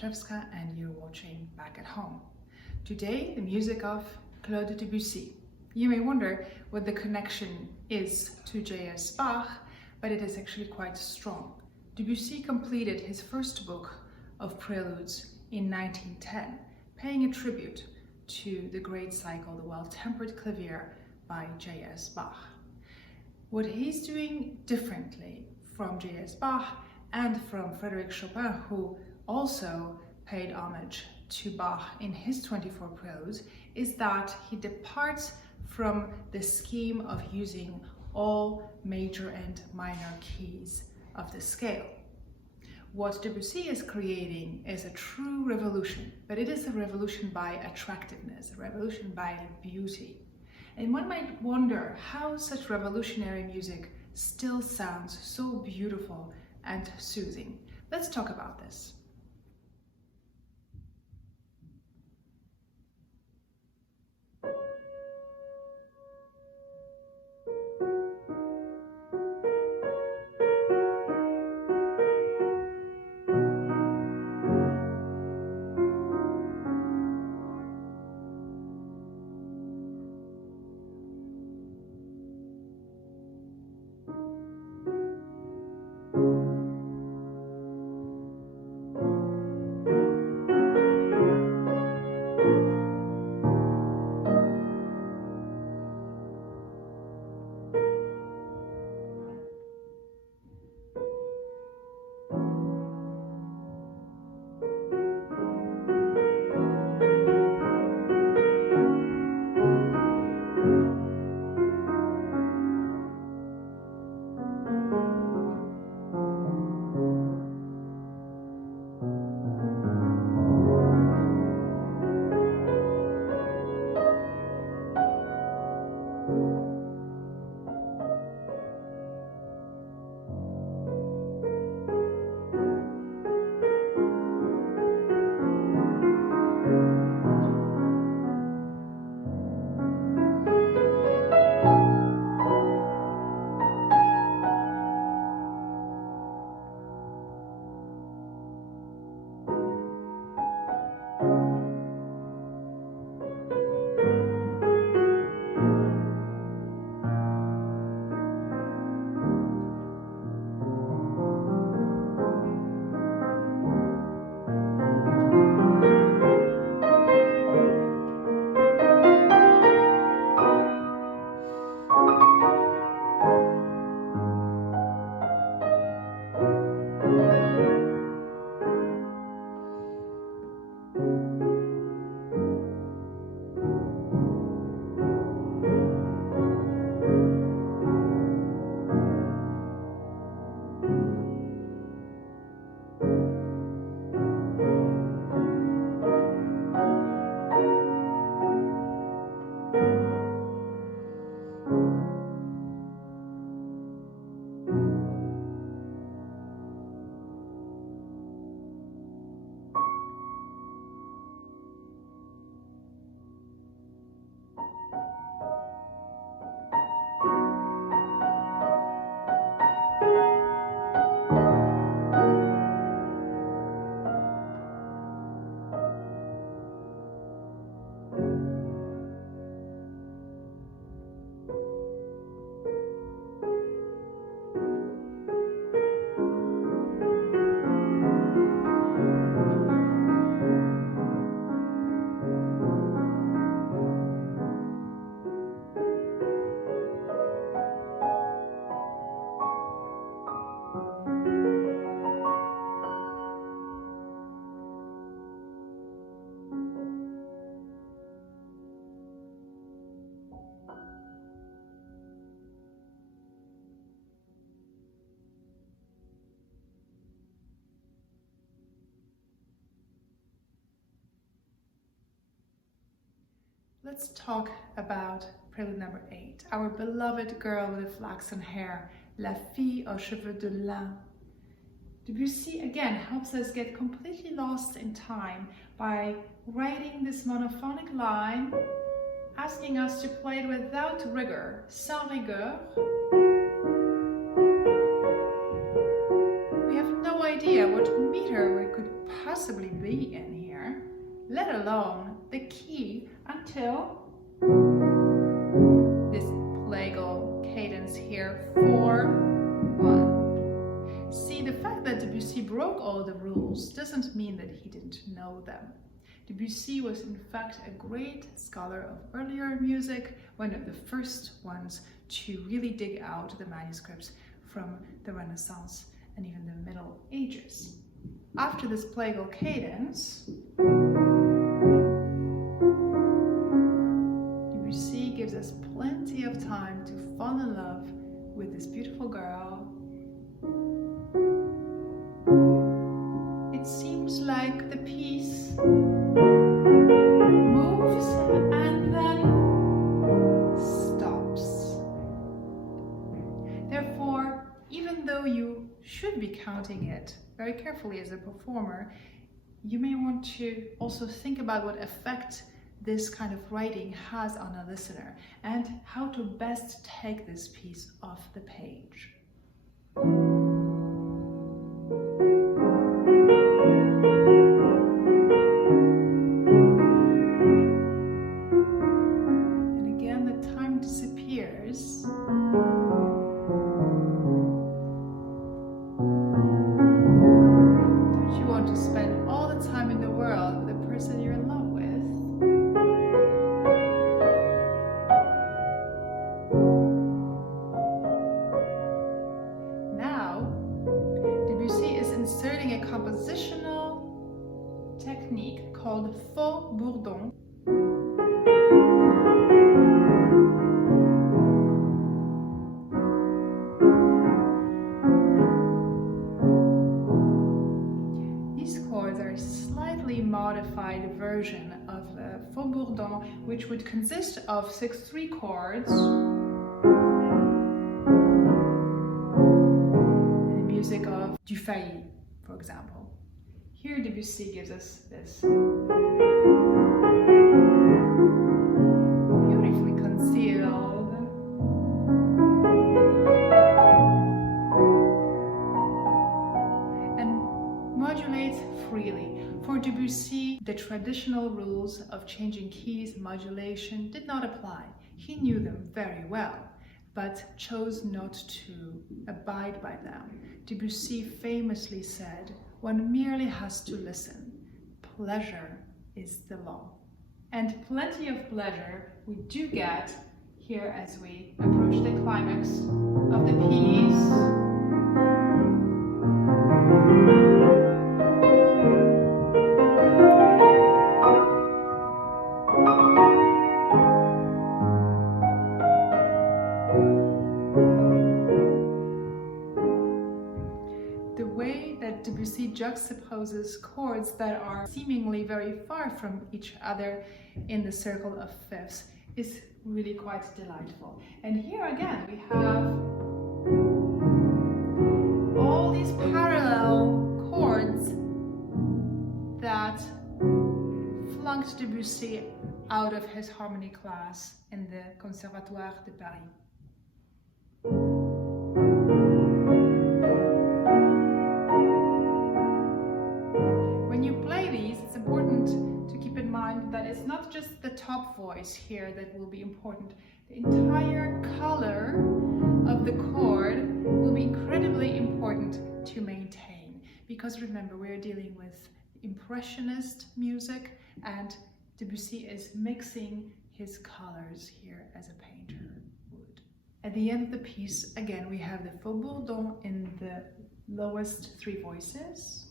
Baczewska and you're watching Back at Home. Today, the music of Claude Debussy. You may wonder what the connection is to J.S. Bach, but it is actually quite strong. Debussy completed his first book of Preludes in 1910, paying a tribute to the great cycle, The Well-Tempered Clavier by J.S. Bach. What he's doing differently from J.S. Bach and from Frédéric Chopin, who also paid homage to Bach in his 24 Preludes, is that he departs from the scheme of using all major and minor keys of the scale. What Debussy is creating is a true revolution, but it is a revolution by attractiveness, a revolution by beauty. And one might wonder how such revolutionary music still sounds so beautiful and soothing. Let's talk about this. Let's talk about Prelude number 8, our beloved girl with the flaxen hair, La fille aux cheveux de lin. Debussy again helps us get completely lost in time by writing this monophonic line, asking us to play it without rigor, sans rigueur. We have no idea what meter it could possibly be. let alone the key until this Plagal cadence here, 4-1. See, the fact that Debussy broke all the rules doesn't mean that he didn't know them. Debussy was in fact a great scholar of earlier music, one of the first ones to really dig out the manuscripts from the Renaissance and even the Middle Ages. After this Plagal cadence, Debussy gives us plenty of time to fall in love with this beautiful girl. It seems like the piece moves and then stops. Therefore, even though you should be counting it very carefully as a performer, you may want to also think about what effect this kind of writing has on a listener and how to best take this piece off the page. And again, the time disappears. Don't you want to spend all the time in the world with the person you're in love with? Inserting a compositional technique called faux bourdon. These chords are a slightly modified version of faux bourdon, which would consist of 6/3 chords. Music of fille, for example. Here Debussy gives us this beautifully concealed and modulates freely. For Debussy, the traditional rules of changing keys, modulation did not apply. He knew them very well, but chose not to abide by them. Debussy famously said, "One merely has to listen. Pleasure is the law." And plenty of pleasure we do get here as we approach the climax of the piece. Debussy juxtaposes chords that are seemingly very far from each other in the circle of fifths is really quite delightful. And here again we have all these parallel chords that flunked Debussy out of his harmony class in the Conservatoire de Paris. That it's not just the top voice here that will be important. The entire color of the chord will be incredibly important to maintain, because remember, we're dealing with impressionist music and Debussy is mixing his colors here as a painter would. At the end of the piece, again, we have the faux bourdon in the lowest 3 voices.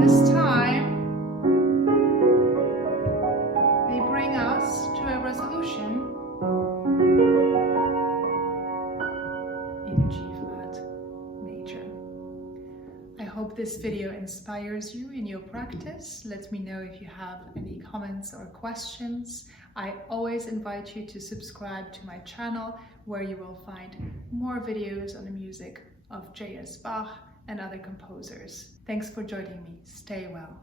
This time, they bring us to a resolution in G-flat major. I hope this video inspires you in your practice. Let me know if you have any comments or questions. I always invite you to subscribe to my channel, where you will find more videos on the music of J.S. Bach and other composers. Thanks for joining me. Stay well.